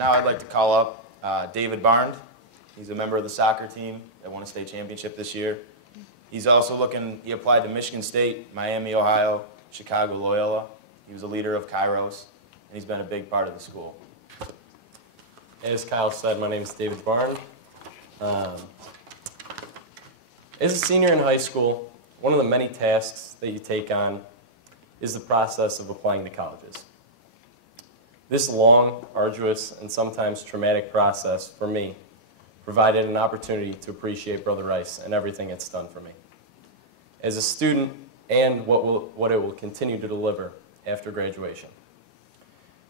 Now I'd like to call up David Barnes. He's a member of the soccer team that won a state championship this year. He's also he applied to Michigan State, Miami, Ohio, Chicago, Loyola. He was a leader of Kairos, and he's been a big part of the school. As Kyle said, my name is David Barnes. As a senior in high school, one of the many tasks that you take on is the process of applying to colleges. This long, arduous, and sometimes traumatic process for me provided an opportunity to appreciate Brother Rice and everything it's done for me. As a student and what it will continue to deliver after graduation.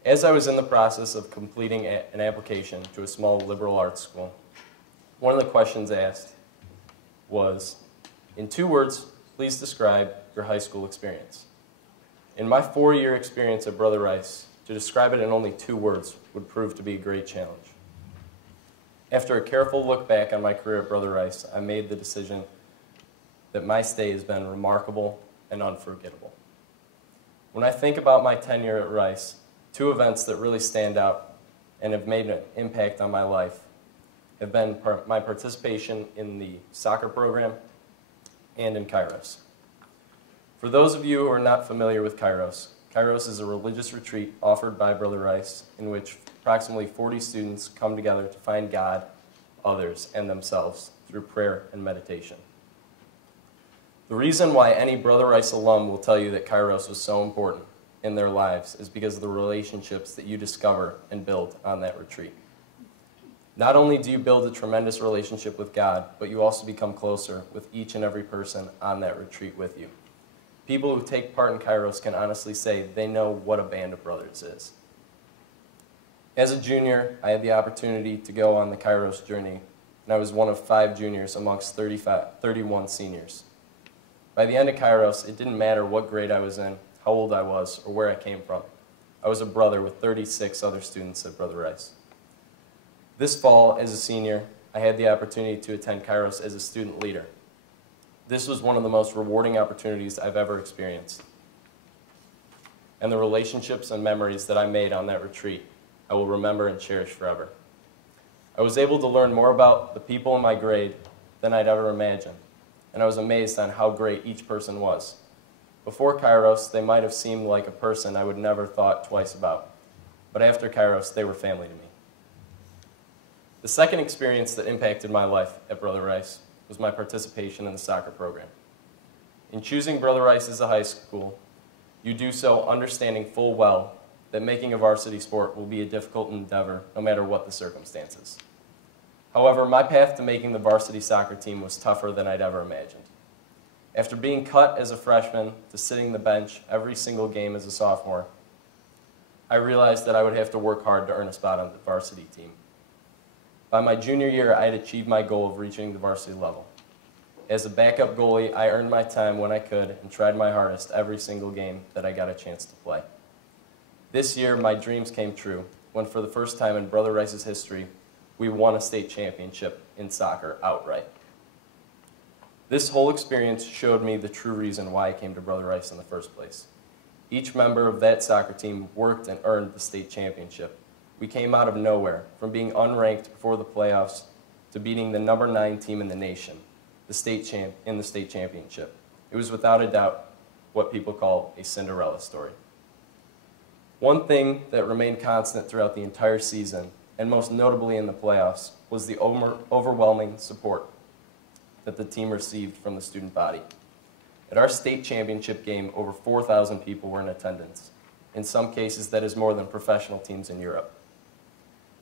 As I was in the process of completing an application to a small liberal arts school, one of the questions asked was, in 2 words, please describe your high school experience. In my 4-year experience at Brother Rice, to describe it in only 2 words would prove to be a great challenge. After a careful look back on my career at Brother Rice, I made the decision that my stay has been remarkable and unforgettable. When I think about my tenure at Rice, 2 events that really stand out and have made an impact on my life have been my participation in the soccer program and in Kairos. For those of you who are not familiar with Kairos, Kairos is a religious retreat offered by Brother Rice in which approximately 40 students come together to find God, others, and themselves through prayer and meditation. The reason why any Brother Rice alum will tell you that Kairos was so important in their lives is because of the relationships that you discover and build on that retreat. Not only do you build a tremendous relationship with God, but you also become closer with each and every person on that retreat with you. People who take part in Kairos can honestly say they know what a band of brothers is. As a junior, I had the opportunity to go on the Kairos journey, and I was one of 5 juniors amongst 31 seniors. By the end of Kairos, it didn't matter what grade I was in, how old I was, or where I came from. I was a brother with 36 other students at Brother Rice. This fall, as a senior, I had the opportunity to attend Kairos as a student leader. This was one of the most rewarding opportunities I've ever experienced. And the relationships and memories that I made on that retreat, I will remember and cherish forever. I was able to learn more about the people in my grade than I'd ever imagined, and I was amazed on how great each person was. Before Kairos, they might have seemed like a person I would never thought twice about, but after Kairos, they were family to me. The second experience that impacted my life at Brother Rice was my participation in the soccer program. In choosing Brother Rice as a high school, you do so understanding full well that making a varsity sport will be a difficult endeavor no matter what the circumstances. However, my path to making the varsity soccer team was tougher than I'd ever imagined. After being cut as a freshman to sitting the bench every single game as a sophomore, I realized that I would have to work hard to earn a spot on the varsity team. By my junior year, I had achieved my goal of reaching the varsity level. As a backup goalie, I earned my time when I could and tried my hardest every single game that I got a chance to play. This year, my dreams came true when, for the first time in Brother Rice's history, we won a state championship in soccer outright. This whole experience showed me the true reason why I came to Brother Rice in the first place. Each member of that soccer team worked and earned the state championship. We came out of nowhere, from being unranked before the playoffs to beating the number 9 team in the nation, in the state championship. It was without a doubt what people call a Cinderella story. One thing that remained constant throughout the entire season, and most notably in the playoffs, was the overwhelming support that the team received from the student body. At our state championship game, over 4,000 people were in attendance. In some cases, that is more than professional teams in Europe.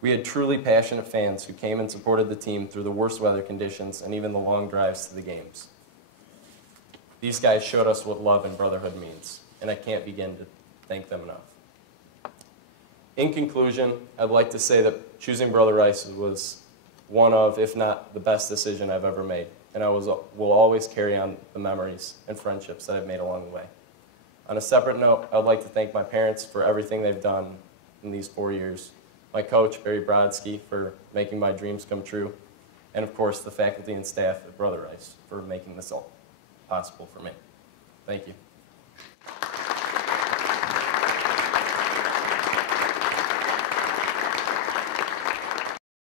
We had truly passionate fans who came and supported the team through the worst weather conditions and even the long drives to the games. These guys showed us what love and brotherhood means, and I can't begin to thank them enough. In conclusion, I'd like to say that choosing Brother Rice was one of, if not the best decision I've ever made, and I will always carry on the memories and friendships that I've made along the way. On a separate note, I'd like to thank my parents for everything they've done in these 4 years, my coach, Barry Brodsky, for making my dreams come true, and of course the faculty and staff at Brother Rice for making this all possible for me. Thank you.